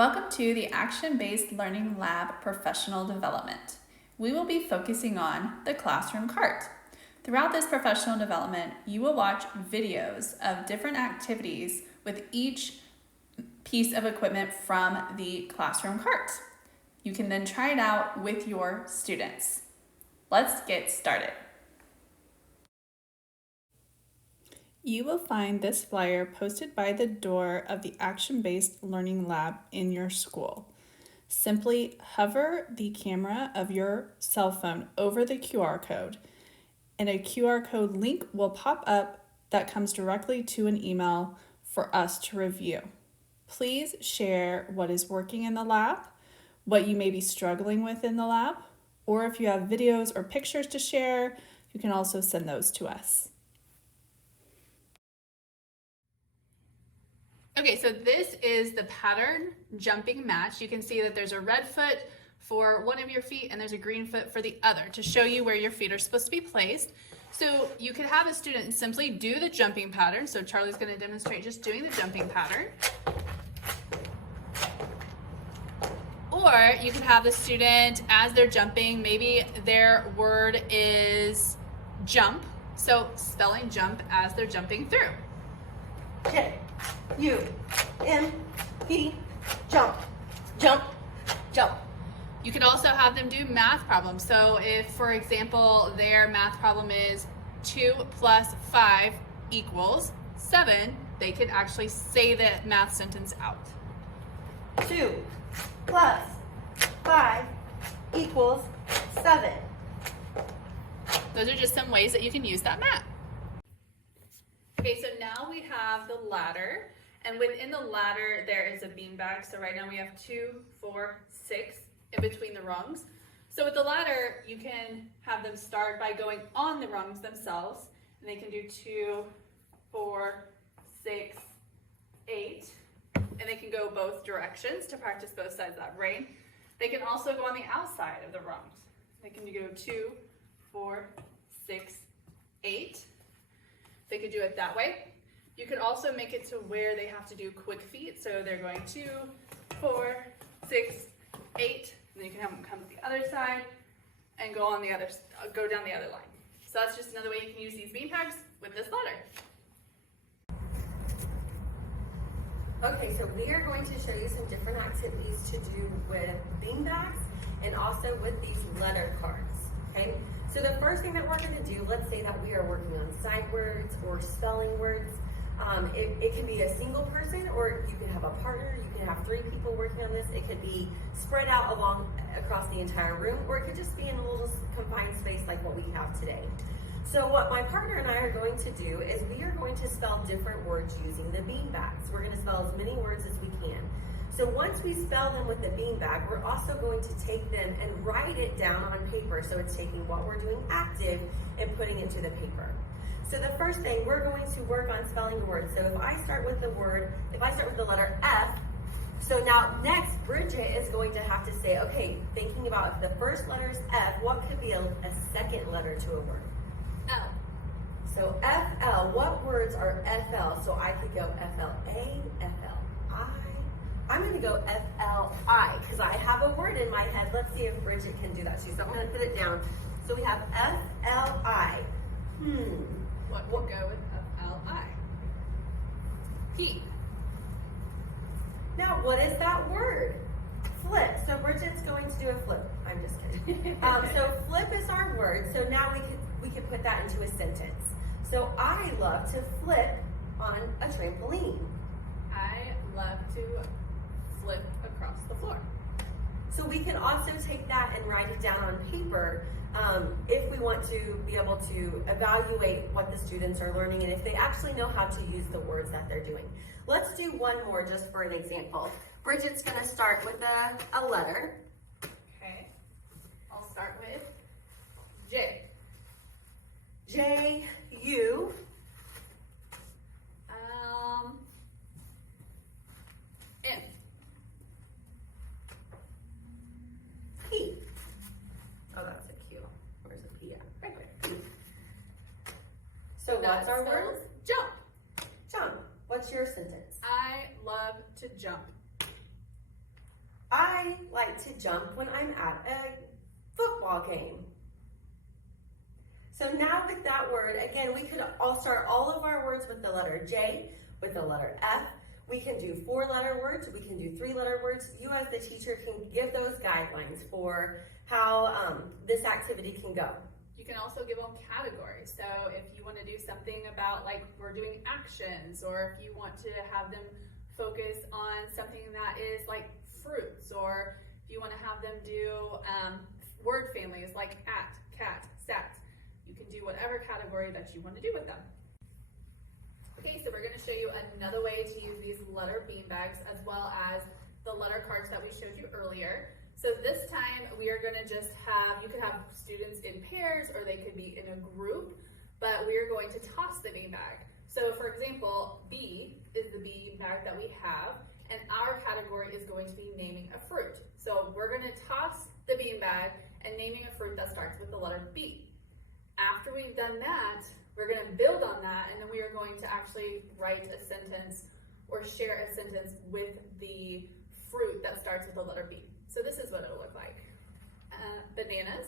Welcome to the Action-Based Learning Lab Professional Development. We will be focusing on the Classroom Cart. Throughout this professional development, you will watch videos of different activities with each piece of equipment from the Classroom Cart. You can then try it out with your students. Let's get started. You will find this flyer posted by the door of the Action-Based Learning Lab in your school. Simply hover the camera of your cell phone over the QR code, and a QR code link will pop up that comes directly to an email for us to review. Please share what is working in the lab, what you may be struggling with in the lab, or if you have videos or pictures to share, you can also send those to us. Okay, so this is the pattern jumping match. You can see that there's a red foot for one of your feet and there's a green foot for the other to show you where your feet are supposed to be placed. So you could have a student simply do the jumping pattern. So Charlie's going to demonstrate just doing the jumping pattern. Or you could have the student, as they're jumping, maybe their word is jump. So spelling jump as they're jumping through. J-U-M-P, jump, jump, jump. You could also have them do math problems. So if, for example, their math problem is 2 plus 5 equals 7, they could actually say the math sentence out. 2 plus 5 equals 7. Those are just some ways that you can use that map. Okay, so now we have the ladder, and within the ladder there is a beanbag. So right now we have 2, 4, 6 in between the rungs. So with the ladder, you can have them start by going on the rungs themselves, and they can do 2, 4, 6, 8, and they can go both directions to practice both sides of that brain. They can also go on the outside of the rungs. They can go 2, 4, 6, 8. They could do it that way. You could also make it to where they have to do quick feet. So they're going 2, 4, 6, 8. And then you can have them come to the other side and go down the other line. So that's just another way you can use these beanbags with this ladder. Okay, so we are going to show you some different activities to do with beanbags and also with these letter cards, okay? So the first thing that we're going to do, let's say that we are working on sight words or spelling words. It can be a single person, or you can have a partner. You can have 3 people working on this. It could be spread out across the entire room, or it could just be in a little confined space like what we have today. So what my partner and I are going to do is we are going to spell different words using the beanbags. We're going to spell as many words as we can. So once we spell them with the beanbag, we're also going to take them and write it down on paper. So it's taking what we're doing active and putting it to the paper. So the first thing, we're going to work on spelling words. So if I start with the letter F, so now next, Bridget is going to have to say, okay, thinking about if the first letter is F, what could be a second letter to a word? L. So FL, what words are FL? So I could go FLA, FLI. I'm going to go FLI because I have a word in my head. Let's see if Bridget can do that too. So I'm going to put it down. So we have FLI. What would go with FLI? P. Now, what is that word? Flip. So Bridget's going to do a flip. I'm just kidding. So flip is our word. So now we could put that into a sentence. So I love to flip on a trampoline. I love to flip across the floor. So we can also take that and write it down on paper if we want to be able to evaluate what the students are learning and if they actually know how to use the words that they're doing. Let's do one more just for an example. Bridget's going to start with a letter. Okay. I'll start with J. J, U. M. P. Oh, that's a Q. Where's the P at? Right there. P. So what's our word? Jump. Jump. What's your sentence? I love to jump. I like to jump when I'm at a football game. So now with that word, again, we could all start all of our words with the letter J, with the letter F. We can do 4-letter words, we can do 3-letter words. You as the teacher can give those guidelines for how this activity can go. You can also give them categories. So if you want to do something about, like, we're doing actions, or if you want to have them focus on something that is like fruits, or if you want to have them do word families like at, cat, sat, you can do whatever category that you want to do with them. Okay, so we're going to show you another way to use these letter beanbags as well as the letter cards that we showed you earlier. So this time we are going to just have, you could have students in pairs or they could be in a group, but we are going to toss the beanbag. So for example, B is the beanbag that we have, and our category is going to be naming a fruit. So we're going to toss the beanbag and naming a fruit that starts with the letter B. After we've done that, we're going to build on that, and then we are going to actually write a sentence or share a sentence with the fruit that starts with the letter B. So this is what it'll look like. Bananas.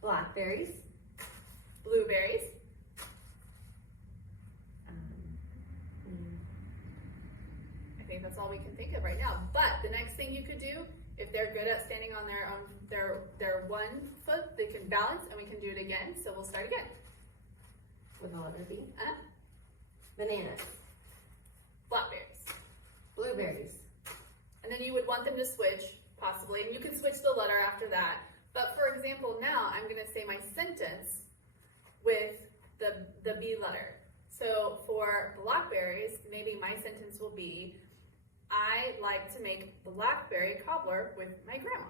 Blackberries. Blueberries. I think that's all we can think of right now. But the next thing you could do, if they're good at standing on their own, their one foot, they can balance, and we can do it again. So we'll start again. With the letter B. Bananas. Blackberries. Blueberries. And then you would want them to switch, possibly, and you can switch the letter after that. But for example, now I'm going to say my sentence with the B letter. So for blackberries, maybe my sentence will be, I like to make blackberry cobbler with my grandma.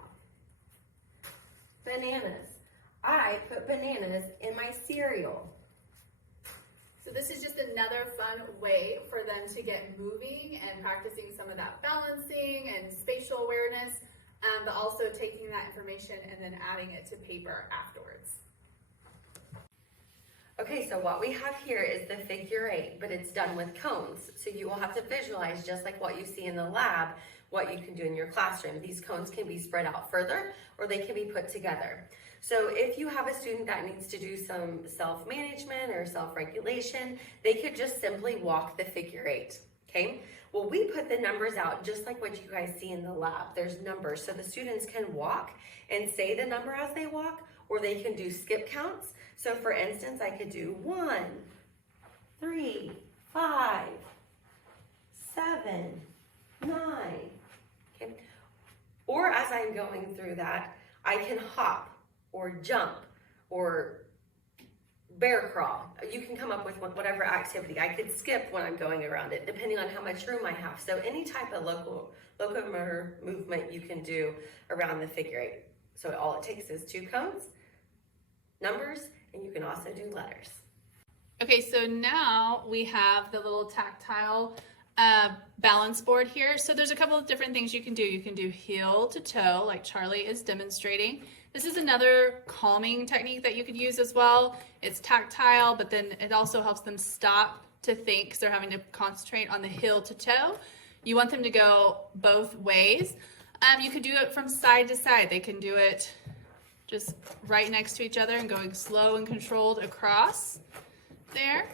Bananas. I put bananas in my cereal. So this is just another fun way for them to get moving and practicing some of that balancing and spatial awareness, but also taking that information and then adding it to paper afterwards. Okay, so what we have here is the figure 8, but it's done with cones. So you will have to visualize, just like what you see in the lab, what you can do in your classroom. These cones can be spread out further, or they can be put together. So if you have a student that needs to do some self-management or self-regulation, they could just simply walk the figure 8, okay? Well, we put the numbers out just like what you guys see in the lab. There's numbers, so the students can walk and say the number as they walk, or they can do skip counts. So for instance, I could do 1, 3, 5, 7, 9, okay? Or as I'm going through that, I can hop or jump or bear crawl. You can come up with whatever activity. I could skip when I'm going around it, depending on how much room I have. So any type of locomotor movement you can do around the figure 8. So all it takes is 2 cones, numbers, and you can also do letters. Okay, so now we have the little tactile balance board here. So there's a couple of different things you can do. You can do heel to toe, like Charlie is demonstrating. This is another calming technique that you could use as well. It's tactile, but then it also helps them stop to think because they're having to concentrate on the heel to toe. You want them to go both ways. You could do it from side to side. They can do it just right next to each other and going slow and controlled across there.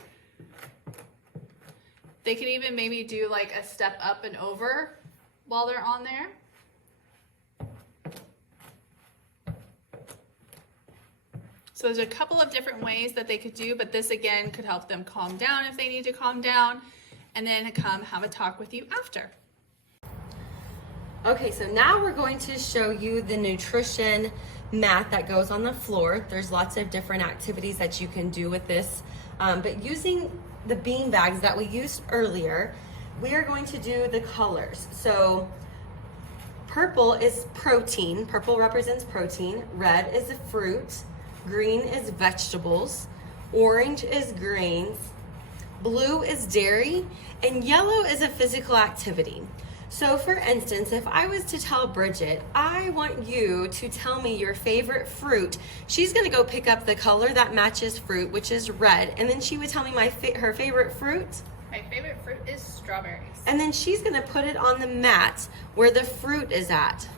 They could even maybe do like a step up and over while they're on there. So there's a couple of different ways that they could do, but this again could help them calm down if they need to calm down, and then come have a talk with you after. Okay, so now we're going to show you the nutrition mat that goes on the floor. There's lots of different activities that you can do with this, but using the bean bags that we used earlier, we are going to do the colors. So purple is protein. Purple represents protein. Red is a fruit. Green is vegetables. Orange is grains. Blue is dairy. And yellow is a physical activity. So for instance, if I was to tell Bridget, I want you to tell me your favorite fruit, she's gonna go pick up the color that matches fruit, which is red, and then she would tell me her favorite fruit. My favorite fruit is strawberries. And then she's gonna put it on the mat where the fruit is at.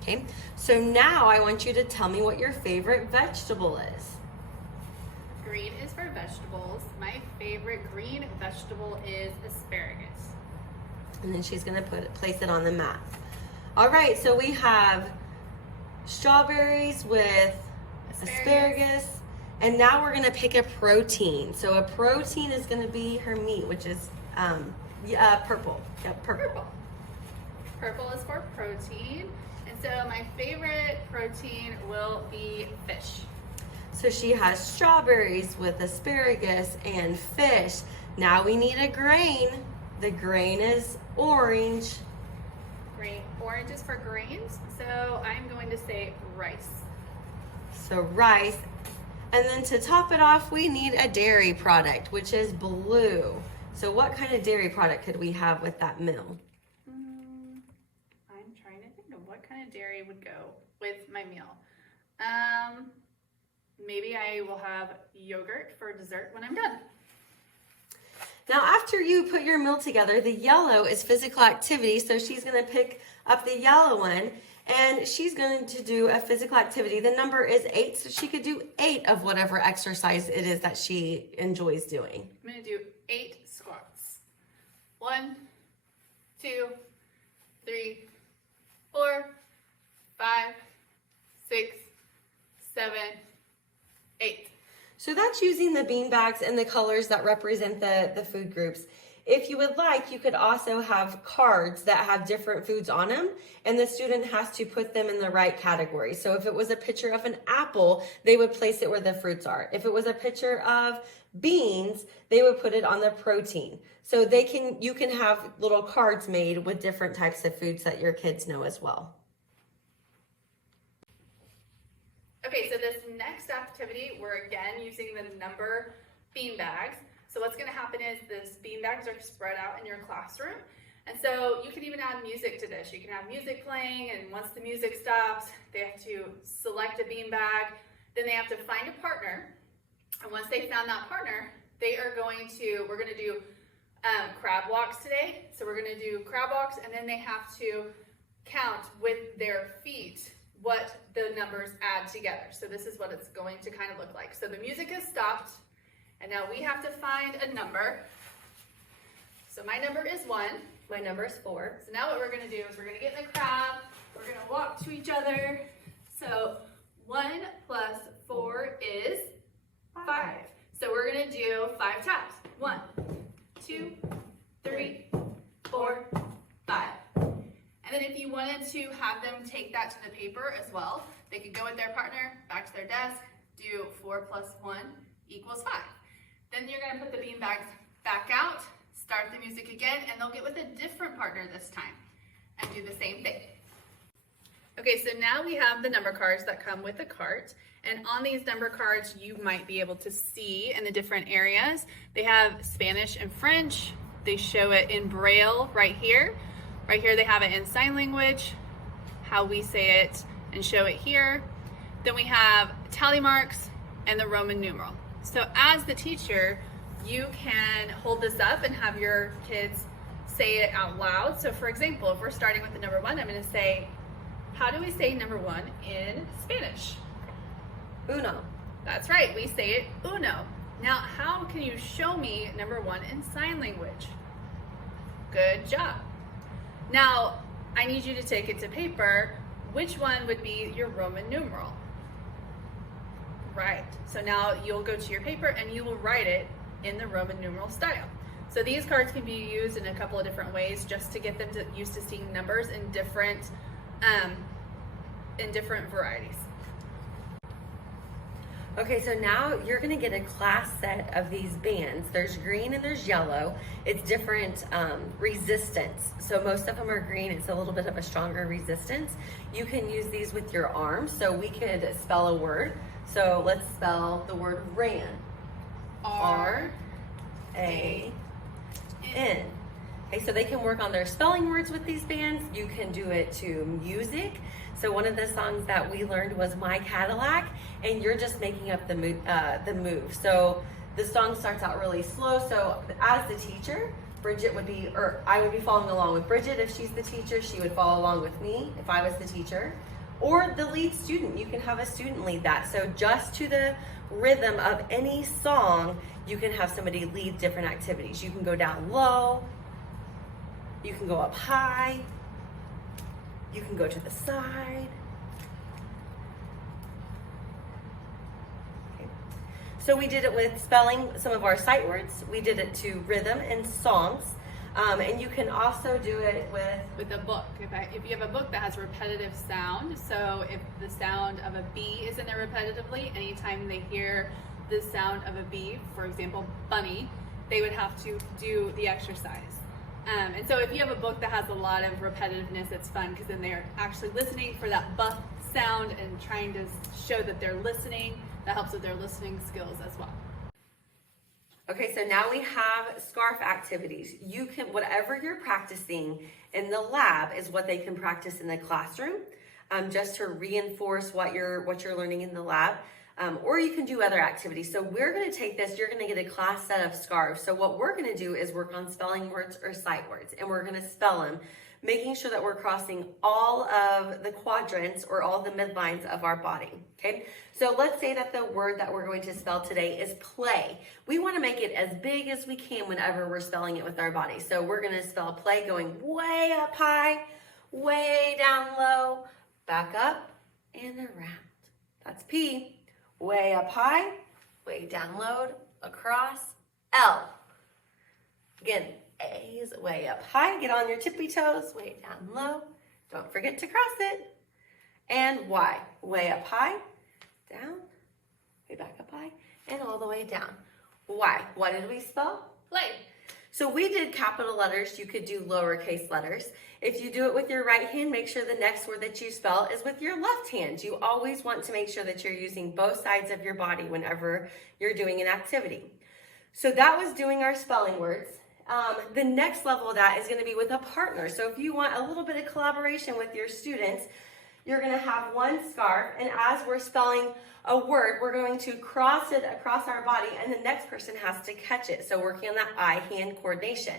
Okay, so now I want you to tell me what your favorite vegetable is. Green is for vegetables. My favorite green vegetable is asparagus. And then she's gonna place it on the mat. All right, so we have strawberries with asparagus. And now we're gonna pick a protein. So a protein is gonna be her meat, which is purple. Yep, purple. Purple is for protein. And so my favorite protein will be fish. So she has strawberries with asparagus and fish. Now we need a grain. The grain is orange. Great. Orange is for grains. So I'm going to say rice. So rice. And then to top it off, we need a dairy product, which is blue. So what kind of dairy product could we have with that meal? I'm trying to think of what kind of dairy would go with my meal. Maybe I will have yogurt for dessert when I'm done. Now, after you put your meal together, the yellow is physical activity. So she's gonna pick up the yellow one and she's going to do a physical activity. The number is 8, so she could do 8 of whatever exercise it is that she enjoys doing. I'm gonna do 8 squats. 1, 2, 3, 4, 5, 6, 7, 8. So that's using the bean bags and the colors that represent the food groups. If you would like, you could also have cards that have different foods on them, and the student has to put them in the right category. So if it was a picture of an apple, they would place it where the fruits are. If it was a picture of beans, they would put it on the protein. So you can have little cards made with different types of foods that your kids know as well. Okay, so this next activity, we're again using the number bean bags. So what's gonna happen is these bean bags are spread out in your classroom. And so you can even add music to this. You can have music playing, and once the music stops, they have to select a bean bag. Then they have to find a partner. And once they found that partner, we're gonna do crab walks today. So we're gonna do crab walks, and then they have to count with their feet what the numbers add together. So this is what it's going to kind of look like. So the music has stopped, and now we have to find a number. So my number is 1. My number is 4. So now what we're gonna do is we're gonna get in the crab, we're gonna walk to each other. So 1 plus 4 is 5. So we're gonna do 5 taps. 1, 2, 3, 4, 5. And then if you wanted to have them take that to the paper as well, they could go with their partner, back to their desk, do 4 plus 1 equals 5. Then you're gonna put the bean bags back out, start the music again, and they'll get with a different partner this time and do the same thing. Okay, so now we have the number cards that come with the cart. And on these number cards, you might be able to see in the different areas. They have Spanish and French. They show it in Braille right here. Right here they have it in sign language, how we say it and show it here. Then we have tally marks and the Roman numeral. So as the teacher, you can hold this up and have your kids say it out loud. So for example, if we're starting with the number 1, I'm gonna say, how do we say number 1 in Spanish? Uno. That's right, we say it uno. Now, how can you show me number 1 in sign language? Good job. Now, I need you to take it to paper. Which one would be your Roman numeral? Right, so now you'll go to your paper and you will write it in the Roman numeral style. So these cards can be used in a couple of different ways just to get them used to seeing numbers in different varieties. Okay, so now you're gonna get a class set of these bands. There's green and there's yellow. It's different resistance. So most of them are green. It's a little bit of a stronger resistance. You can use these with your arms. So we could spell a word. So let's spell the word ran. R-A-N. Okay, so they can work on their spelling words with these bands. You can do it to music. So one of the songs that we learned was My Cadillac, and you're just making up the move. So the song starts out really slow. So as the teacher, Bridget would be, or I would be following along with Bridget. If she's the teacher, she would follow along with me if I was the teacher. Or the lead student, you can have a student lead that. So just to the rhythm of any song, you can have somebody lead different activities. You can go down low, you can go up high, you can go to the side. Okay. So we did it with spelling some of our sight words. We did it to rhythm and songs. And you can also do it with a book. If you have a book that has repetitive sound, so if the sound of a B is in there repetitively, anytime they hear the sound of a B, for example, bunny, they would have to do the exercise. And so if you have a book that has a lot of repetitiveness, it's fun because then they're actually listening for that buh sound and trying to show that they're listening. That helps with their listening skills as well. Okay, so now we have scarf activities. You can, whatever you're practicing in the lab is what they can practice in the classroom, just to reinforce what you're learning in the lab. Or you can do other activities. So we're gonna take this, you're gonna get a class set of scarves. So what we're gonna do is work on spelling words or sight words, and we're gonna spell them, making sure that we're crossing all of the quadrants or all the midlines of our body, okay? So let's say that the word that we're going to spell today is play. We wanna make it as big as we can whenever we're spelling it with our body. So we're gonna spell play going way up high, way down low, back up and around. That's P. Way up high, way down low, across, L. Again, A is way up high, get on your tippy toes, way down low, don't forget to cross it. And Y, way up high, down, way back up high, and all the way down. Y, what did we spell? Play. So we did capital letters, you could do lowercase letters. If you do it with your right hand, make sure the next word that you spell is with your left hand. You always want to make sure that you're using both sides of your body whenever you're doing an activity. So that was doing our spelling words. The next level of that is going to be with a partner. So if you want a little bit of collaboration with your students, you're going to have one scarf, and as we're spelling a word, we're going to cross it across our body, and the next person has to catch it. So working on that eye-hand coordination.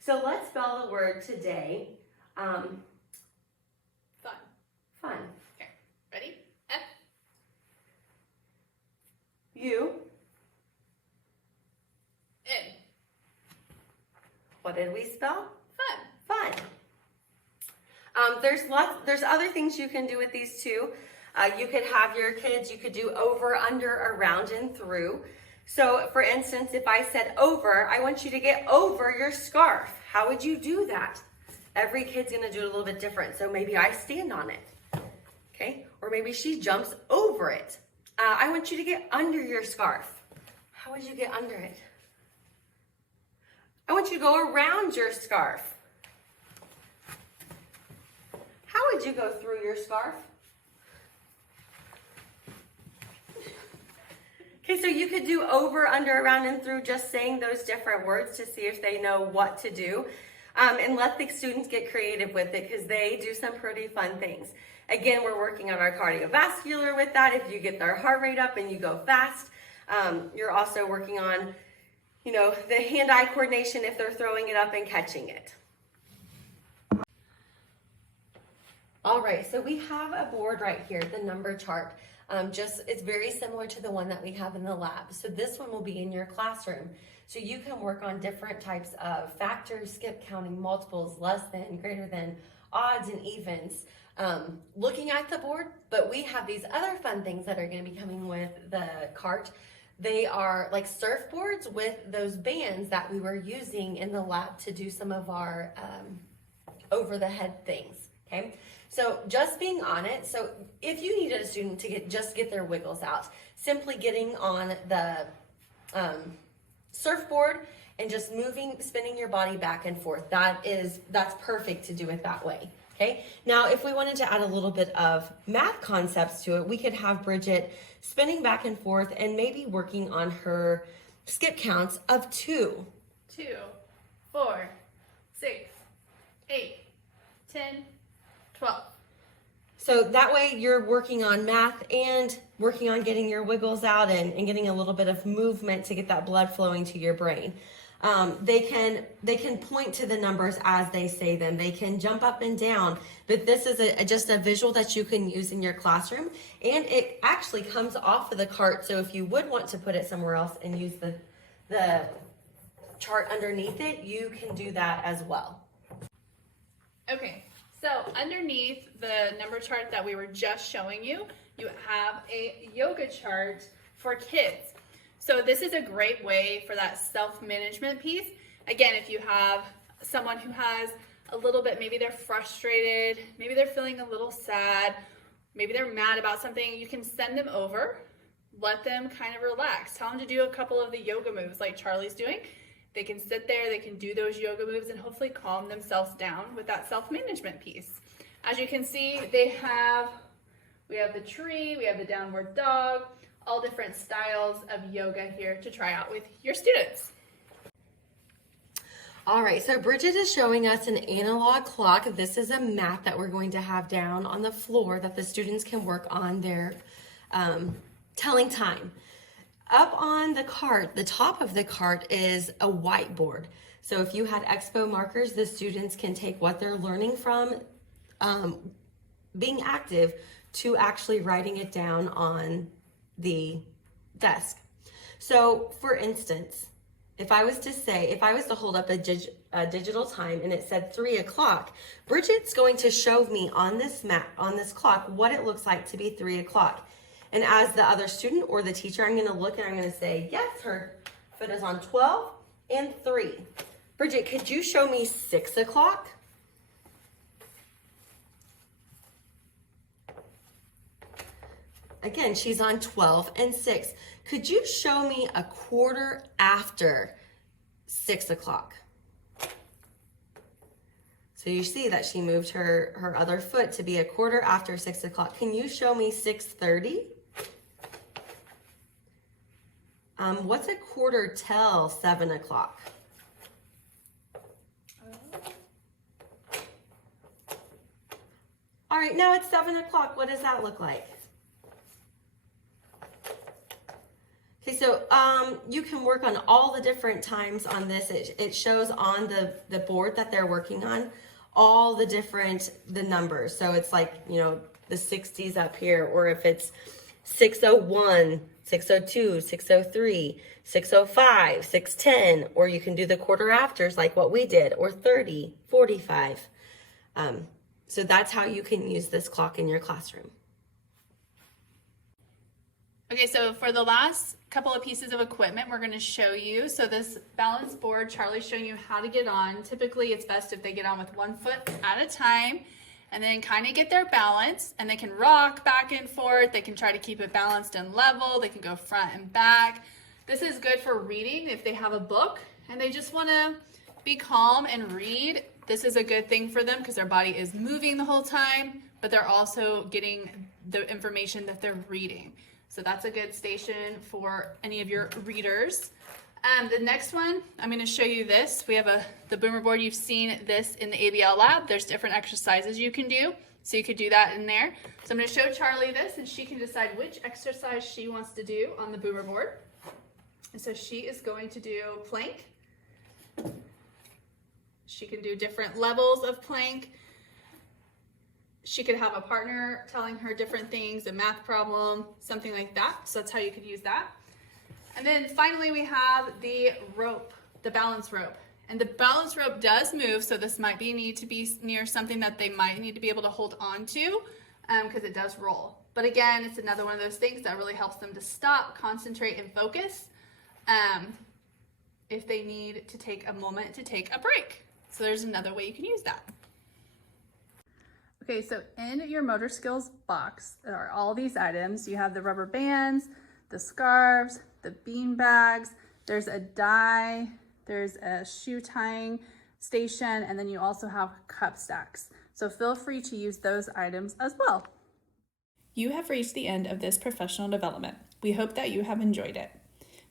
So let's spell the word today. Fun. Fun. Okay, ready? F. U. N. What did we spell? Fun. Fun. There's other things you can do with these too. You could have your kids, you could do over, under, around, and through. So for instance, if I said over, I want you to get over your scarf. How would you do that? Every kid's gonna do it a little bit different. So maybe I stand on it, okay? Or maybe she jumps over it. I want you to get under your scarf. How would you get under it? I want you to go around your scarf. How would you go through your scarf? Okay, so you could do over, under, around, and through, just saying those different words to see if they know what to do. And let the students get creative with it because they do some pretty fun things. Again, we're working on our cardiovascular with that. If you get their heart rate up and you go fast, you're also working on, the hand-eye coordination if they're throwing it up and catching it. All right, so we have a board right here, the number chart. It's very similar to the one that we have in the lab. So this one will be in your classroom. So you can work on different types of factors, skip counting, multiples, less than, greater than, odds and evens, looking at the board. But we have these other fun things that are going to be coming with the cart. They are like surfboards with those bands that we were using in the lab to do some of our over the head things, okay? So just being on it. So if you needed a student to get their wiggles out, simply getting on the surfboard and just spinning your body back and forth. That's perfect to do it that way. Okay. Now, if we wanted to add a little bit of math concepts to it, we could have Bridget spinning back and forth and maybe working on her skip counts of 2. 2, 4, 6, 8, 10, 12. So that way you're working on math and working on getting your wiggles out and getting a little bit of movement to get that blood flowing to your brain. They can point to the numbers as they say them. They can jump up and down, but this is just a visual that you can use in your classroom, and it actually comes off of the cart. So if you would want to put it somewhere else and use the chart underneath it, you can do that as well. Okay, so underneath the number chart that we were just showing you, you have a yoga chart for kids. So this is a great way for that self-management piece. Again, if you have someone who has a little bit, maybe they're frustrated, maybe they're feeling a little sad, maybe they're mad about something, you can send them over, let them kind of relax. Tell them to do a couple of the yoga moves like Charlie's doing. They can sit there, they can do those yoga moves and hopefully calm themselves down with that self-management piece. As you can see, we have the tree, we have the downward dog, all different styles of yoga here to try out with your students. All right, so Bridget is showing us an analog clock. This is a mat that we're going to have down on the floor that the students can work on their telling time. Up on the cart, the top of the cart is a whiteboard. So if you had expo markers, the students can take what they're learning from being active to actually writing it down on the desk. So for instance, if I was to hold up a digital time and it said 3 o'clock, Bridget's going to show me on this clock, what it looks like to be 3 o'clock. And as the other student or the teacher, I'm going to look and I'm going to say, yes, her foot is on 12 and 3. Bridget, could you show me 6 o'clock? Again, she's on 12 and 6. Could you show me a quarter after 6 o'clock? So you see that she moved her other foot to be a quarter after 6 o'clock. Can you show me 6:30? What's a quarter till 7 o'clock? All right, now it's 7 o'clock. What does that look like? Okay, so you can work on all the different times on this. It shows on the board that they're working on all the numbers. So it's like, you know, the 60s up here, or if it's 6:01, 6:02, 6:03, 6:05, 6:10, or you can do the quarter afters like what we did, or 30, 45. So that's how you can use this clock in your classroom. Okay, so for the last couple of pieces of equipment we're going to show you. So this balance board, Charlie's showing you how to get on. Typically it's best if they get on with 1 foot at a time and then kind of get their balance, and they can rock back and forth. They can try to keep it balanced and level. They can go front and back. This is good for reading if they have a book and they just want to be calm and read. This is a good thing for them because their body is moving the whole time, but they're also getting the information that they're reading. So that's a good station for any of your readers. The next one, I'm going to show you this. We have the boomer board. You've seen this in the ABL lab. There's different exercises you can do. So you could do that in there. So I'm going to show Charlie this, and she can decide which exercise she wants to do on the boomer board. And so she is going to do plank. She can do different levels of plank. She could have a partner telling her different things, a math problem, something like that. So that's how you could use that. And then finally we have the rope, the balance rope. And the balance rope does move, so this might need to be near something that they might need to be able to hold on to because it does roll. But again, it's another one of those things that really helps them to stop, concentrate, and focus if they need to take a moment to take a break. So there's another way you can use that. Okay, so in your motor skills box, there are all these items. You have the rubber bands, the scarves, the bean bags, there's a die, there's a shoe tying station, and then you also have cup stacks. So feel free to use those items as well. You have reached the end of this professional development. We hope that you have enjoyed it.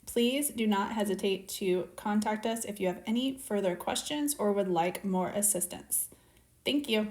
Please do not hesitate to contact us if you have any further questions or would like more assistance. Thank you.